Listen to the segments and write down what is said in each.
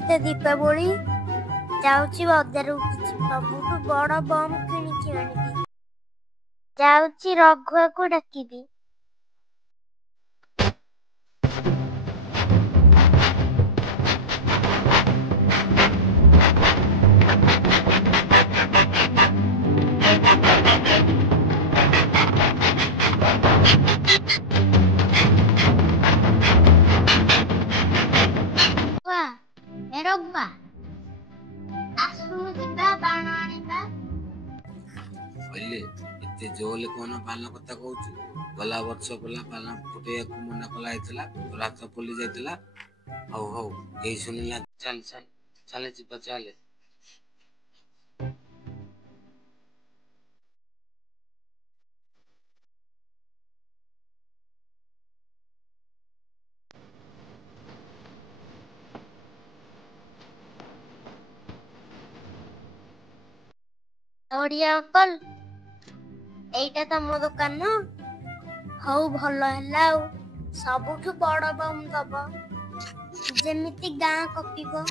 ଆଜି ତ ଦୀପାବଳି ଯାଉଛି ବଜାରକୁ କିଛି ସବୁଠୁ ବଡ଼ ବମ୍ କିଣିକି ଆଣିବି। ଯାଉଛି ରଘୁଆକୁ ଡାକିବି। ରଘୁଆ ଆସୁନୁ ଯିବା ବାଣ ଆଣିବା। କହିଲେ ଏତେ ଜୋରରେ କଣ ପାନ କଥା କହୁଛୁ? ଗଲା ବର୍ଷ ଗଲା ପାନ ଫୁଟେଇବାକୁ ମନା କଲା ହେଇଥିଲା, ହାତ ଫୁଲି ଯାଇଥିଲା। ହଉ ହଉ ଏଇ ଶୁଣିଲା, ଚାଲ ଚାଲ ଚାଲେ ଯିବା ଚାଲେ। ଓଡ଼ିଆ ଅଙ୍କଲ, ଏଇଟା ତମ ଦୋକାନ? ହଉ ଭଲ ହେଲା ଆଉ ସବୁଠୁ ବଡ଼ ବମ୍ ଦବ, ଯେମିତି ଗାଁ କପିବ।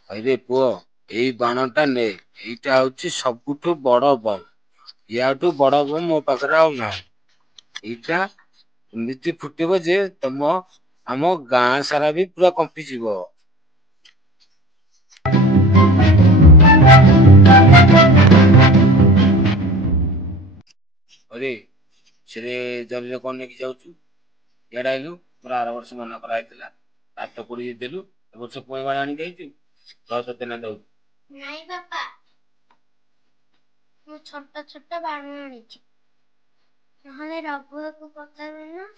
କହିଲେ ପୁଅ ଏଇ ବାଣଟା ନେ, ଏଇଟା ହଉଛି ସବୁଠୁ ବଡ ବମ୍। ୟାଠୁ ବଡ ବମ୍ ମୋ ପାଖରେ ଆଉ ନାହିଁ। ଏଇଟା ଏମିତି ଫୁଟିବ ଯେ ଆମ ଗାଁ ସାରା ବି ପୁରା କମ୍ପିଯିବ। ଅରେ ସେରେ ଜରିରେ କଣ ନେଇକି ଯାଉଛୁ? ଇଆଡେ ଆଇଲୁ, ମୋର ଆର ବର୍ଷ ମନା କରାହେଇଥିଲା, ହାତ ପୋଡି ଦେଇଥିଲୁ। ଏ ବର୍ଷ ପୁଣି ବାଣ ଆଣିକି ଆଇଛୁ, ତତେ ନା ଦଉଛି। ନାଇଁ ବାପା, ମୁଁ ଛୋଟ ଛୋଟ ବାଣ ଆଣିଛି, ନହେଲେ ରଘୁଆକୁ ପଚାରିବି ନା।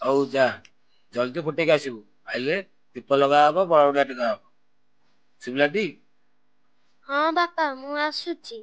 ହଉ ଯା ଜଲଦି ଫୁଟେଇକି ଆସିବୁ, ଆଇଲେ ଦୀପ ଲଗା ହବ, ବଡ ଟେକା ହବ। ଶୁଭିଲା ଟି? ହଁ ବାପା, ମୁଁ ଆସୁଛି।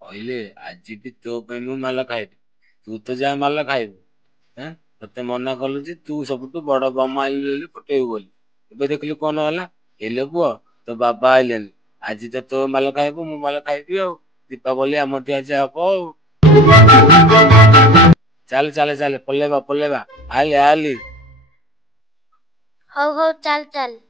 କହିଲେ ଆଜି ବି ତୋ ପାଇଁ ମୁଁ ମାଲ ଖାଇବି, ତୁ ତ ଯାହା ମାଲ ଖାଇବୁ। ତତେ ମନା କଲୁ ଯେ ତୁ ସବୁଠୁ ବଡ ବମ ଆଇଲୁ ବୋଲି ଫୁଟେଇବୁ ବୋଲି, ଏବେ ଦେଖିଲୁ କଣ ହେଲା। ହେଲେ ପୁଅ ତୋ ବାବା ଆଇଲେନି, ଆଜି ତ ତୋ ମାଲ ଖାଇବୁ, ମୁଁ ମାଲ ଖାଇବି ଆଉ। ଦୀପାବଳି ଆମର ଆଜି ହବ ଆଉ। ଚାଲେ ଚାଲେ ଚାଲେ ପଲେଇବା ପଲେଇବା, ଆଇଲେ ଆଇଲି। ହଉ ହଉ ଚାଲ ଚାଲ।